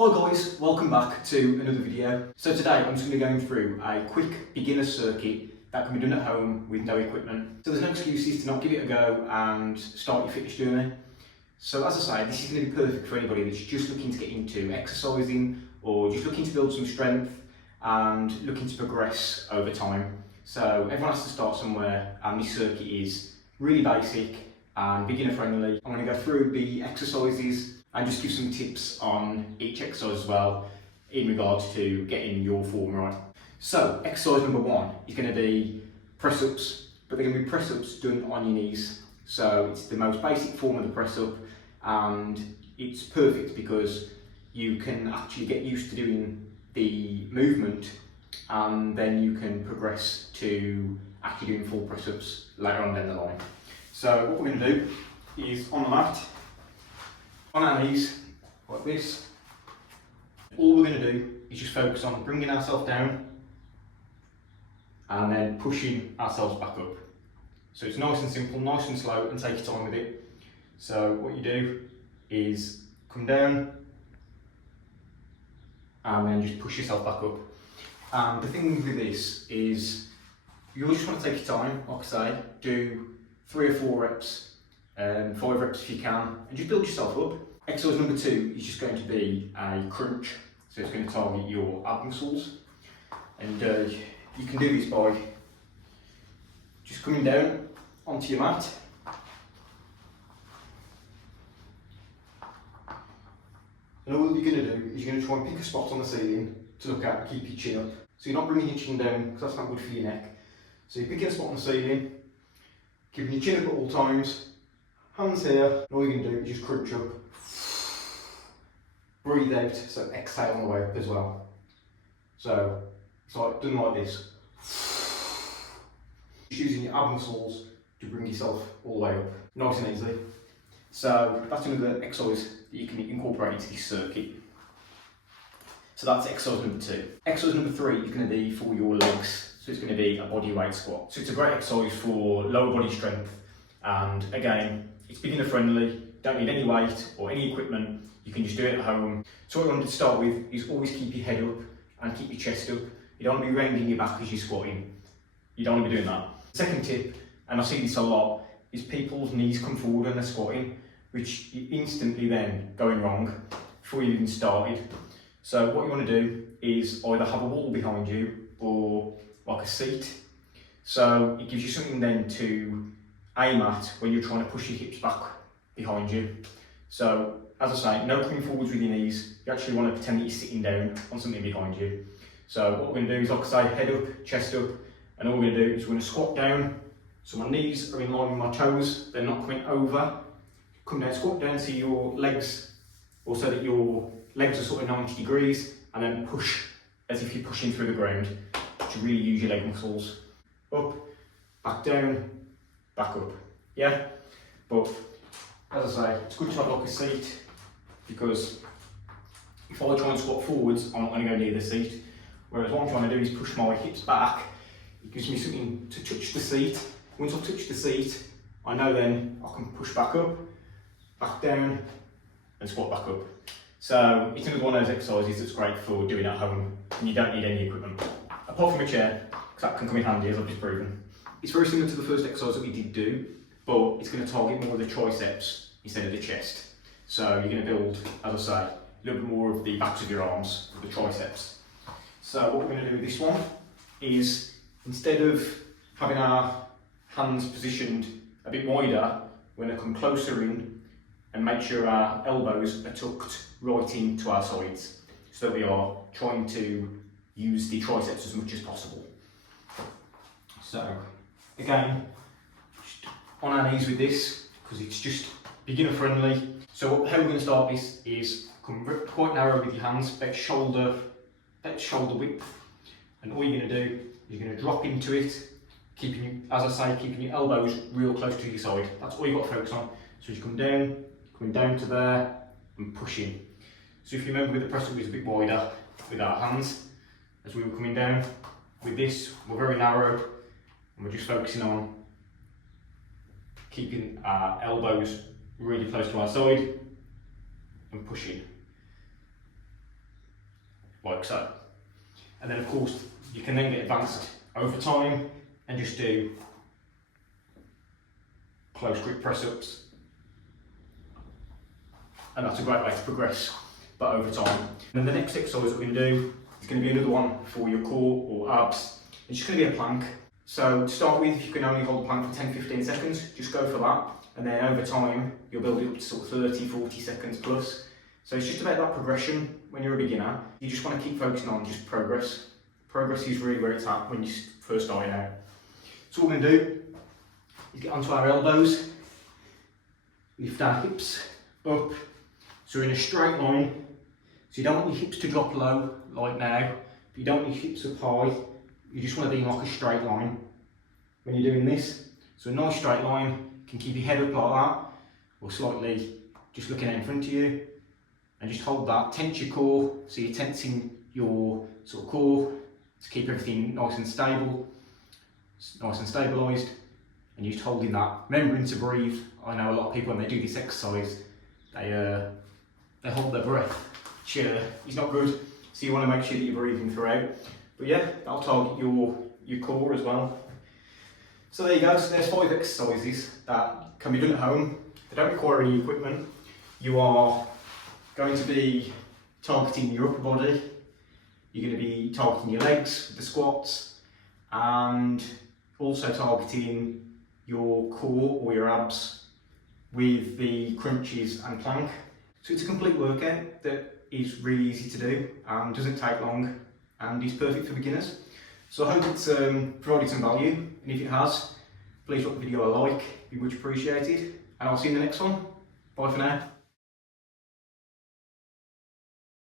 Hi guys, welcome back to another video. So today I'm just going to be going through a quick beginner circuit that can be done at home with no equipment. So there's no excuses to not give it a go and start your fitness journey. So as I say, this is going to be perfect for anybody that's just looking to get into exercising or just looking to build some strength and looking to progress over time. So everyone has to start somewhere, and this circuit is really basic and beginner friendly. I'm going to go through the exercises and just give some tips on each exercise as well in regards to getting your form right. So exercise number one is going to be press ups, but they're going to be press ups done on your knees. So it's the most basic form of the press up, and it's perfect because you can actually get used to doing the movement, and then you can progress to actually doing full press ups later on down the line. So what we're going to do is on the mat, on our knees, like this. All we're going to do is just focus on bringing ourselves down and then pushing ourselves back up. So it's nice and simple, nice and slow, and take your time with it. So what you do is come down and then just push yourself back up. And the thing with this is you'll just want to take your time, like I say, do 3 or 4 reps, 5 reps if you can, and just build yourself up. Exercise number 2 is just going to be a crunch, so it's going to target your ab muscles, and you can do this by just coming down onto your mat, and all you're going to do is you're going to try and pick a spot on the ceiling to look at and keep your chin up. So you're not bringing your chin down because that's not good for your neck. So you're picking a spot on the ceiling, keeping your chin up at all times, hands here, and all you're going to do is just crunch up. Breathe out, so exhale on the way up as well. So it's like done like this. Just using your ab muscles to bring yourself all the way up, nice and easy. So that's another exercise that you can incorporate into this circuit. So that's exercise number 2. Exercise number 3 is going to be for your legs. So it's going to be a body weight squat. So it's a great exercise for lower body strength, and again, it's beginner friendly. Don't need any weight or any equipment. You can just do it at home. So what you want to start with is always keep your head up and keep your chest up. You don't want to be rounding your back as you're squatting. You don't want to be doing that. Second tip, and I see this a lot, is people's knees come forward when they're squatting, which you instantly then going wrong before you even started. So what you want to do is either have a wall behind you or like a seat. So it gives you something then to aim at when you're trying to push your hips back behind you. So as I say, no coming forwards with your knees. You actually want to pretend that you're sitting down on something behind you. So what we're going to do is, like I say, head up, chest up, and all we're going to do is we're going to squat down. So my knees are in line with my toes, they're not coming over. Come down, squat down so your legs, or so that your legs are sort of 90 degrees, and then push as if you're pushing through the ground to really use your leg muscles. Up, back down, back up. Yeah? But as I say, it's good to have like a seat, because if I try and squat forwards, I'm not going to go near the seat. Whereas what I'm trying to do is push my hips back. It gives me something to touch the seat. Once I touch the seat, I know then I can push back up, back down, and squat back up. So it's another one of those exercises that's great for doing at home, and you don't need any equipment. Apart from a chair, because that can come in handy, as I've just proven. It's very similar to the first exercise that we did do, but it's going to target more of the triceps instead of the chest. So you're going to build, as I say, a little bit more of the backs of your arms, the triceps. So what we're going to do with this one is, instead of having our hands positioned a bit wider, we're going to come closer in and make sure our elbows are tucked right into our sides, so that we are trying to use the triceps as much as possible. So again, just on our knees with this, because it's just beginner friendly. So how we're going to start this is come quite narrow with your hands, about shoulder width, and all you're going to do is you're going to drop into it, keeping, as I say, keeping your elbows real close to your side. That's all you've got to focus on. So as you come down, coming down to there and pushing. So if you remember with the press up, it was a bit wider with our hands. As we were coming down, with this, we're very narrow, and we're just focusing on keeping our elbows really close to our side and pushing. like so. And then of course you can then get advanced over time and just do close grip press ups, and that's a great way to progress, but over time. And then the next exercise we're going to do is going to be another one for your core or abs. It's just going to be a plank. So to start with, if you can only hold the plank for 10-15 seconds, just go for that, and then over time you'll build it up to sort of 30-40 seconds plus. So it's just about that progression. When you're a beginner, you just want to keep focusing on just progress. Progress is really where it's at when you're first starting out. So what we're going to do is get onto our elbows, lift our hips up, so we're in a straight line. So you don't want your hips to drop low like now, but you don't want your hips up high. You just want to be in like a straight line when you're doing this. So a nice straight line, you can keep your head up like that, or slightly just looking out in front of you, and just hold that. Tense your core, so you're tensing your sort of core to keep everything nice and stable, nice and stabilised, and you're just holding that, remembering to breathe. I know a lot of people when they do this exercise, they hold their breath, which is not good, so you want to make sure that you're breathing throughout. But yeah, that'll target your core as well. So there you go, so there's 5 exercises that can be done at home. They don't require any equipment. You are going to be targeting your upper body, you're going to be targeting your legs with the squats, and also targeting your core or your abs with the crunches and plank. So it's a complete workout that is really easy to do and doesn't take long and is perfect for beginners. So I hope it's provided some value, and if it has, please drop the video a like, it'd be much appreciated, and I'll see you in the next one. Bye for now.